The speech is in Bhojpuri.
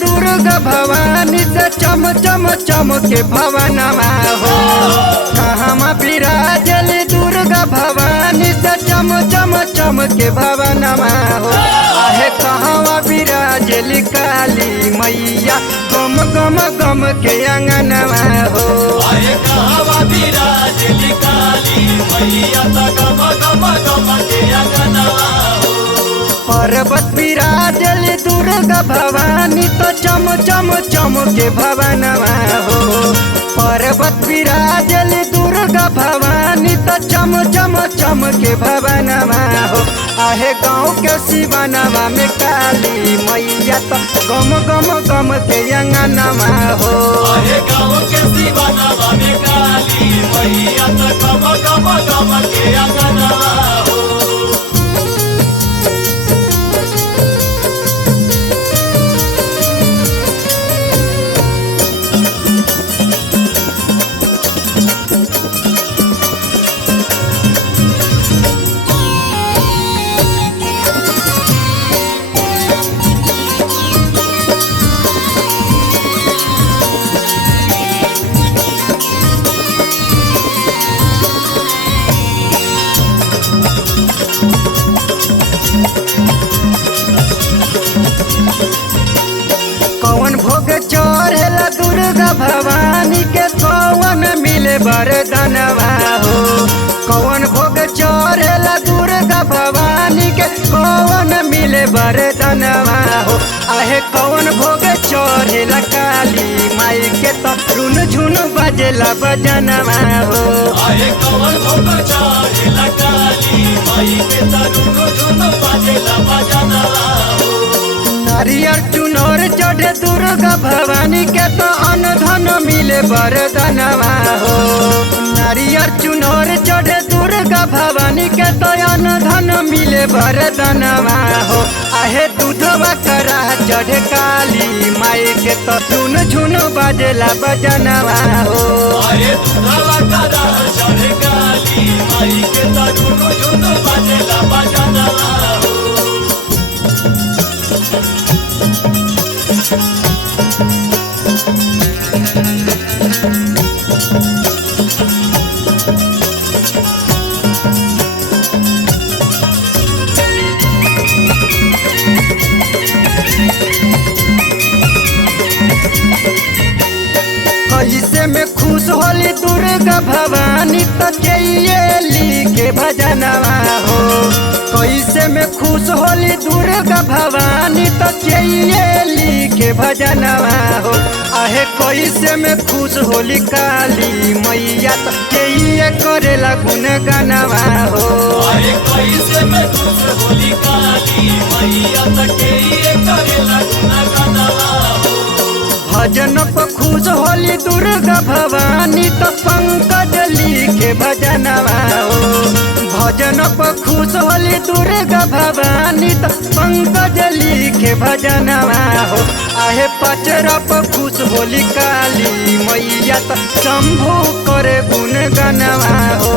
दुर्गा भवानी से चम चम चम के भवनमा हो। कहवा विराजली दुर्गा भवानी से चम चम चम के भवनमा हो। आहे कहवा विराजली काली मैया गम गम गम के अंगनमा हो। आहे कहवा विराजली काली मैया गम गम गम के अंगनमा हो। पर्वत विराजली दुर्गा भवानी तो चम चम चम के भवनमा हो। पर्वत विराजली दुर्गा भवानी तो चम चम चम के भवनमा हो। आहे गाँव के शिवनमा में काली मैया तो गम गम गम के अंगनमा हो। आहे गाँव के शिवनमा में काली मैया गम गम गम के अंगनमा हो। कौन भोग चढ़ेला दुर्गा भवानी के कौन मिले वरदानवा हो। कौन भोग चढ़ेला दुर्गा भवानी के कौन मिले वरदानवा हो। आहे कौन भोग चढ़ेला काली माई के तो रुन झुन बजेला बजनवा हो। आहे कौन भोग चढ़ेला काली माई के रुन झुन बजेला बजनवा हो। नारियल चुनर चढ़े दुर्गा भवानी के तो अन्न धन मिले वरदानवा हो। नारियल चुनर चढ़े दुर्गा भवानी के तो अन्न धन मिले वरदानवा हो। आहे दूधवा करा चढ़े काली माई के तो झुन झुन बजेला बजनवा हो। आहे दूधवा करा चढ़े काली माई के झुन झुन बजेला बजनवा हो। कैसे में खुश होली दुर्गा भवानी तो चैली के भजनवा हो। कैसे में खुश होली दुर्गा भवानी तो चैली के भजनवा हो। आहे कैसे में खुश होली काली मैया तो चैये करेला गुनगनवा हो। आहे कैसे में खुश होली काली मैया करेला गुनगनवा हो। भजन पर खुश होली दुर्गा भवानी तो पंकज लिखे भजनवा हो। भजन पर खुश होली दुर्गा भवानी तो पंकज लिखे भजनवा हो। आहे पचरा पर खुश होली काली मैया तो शंभु करे गुनगनवा हो।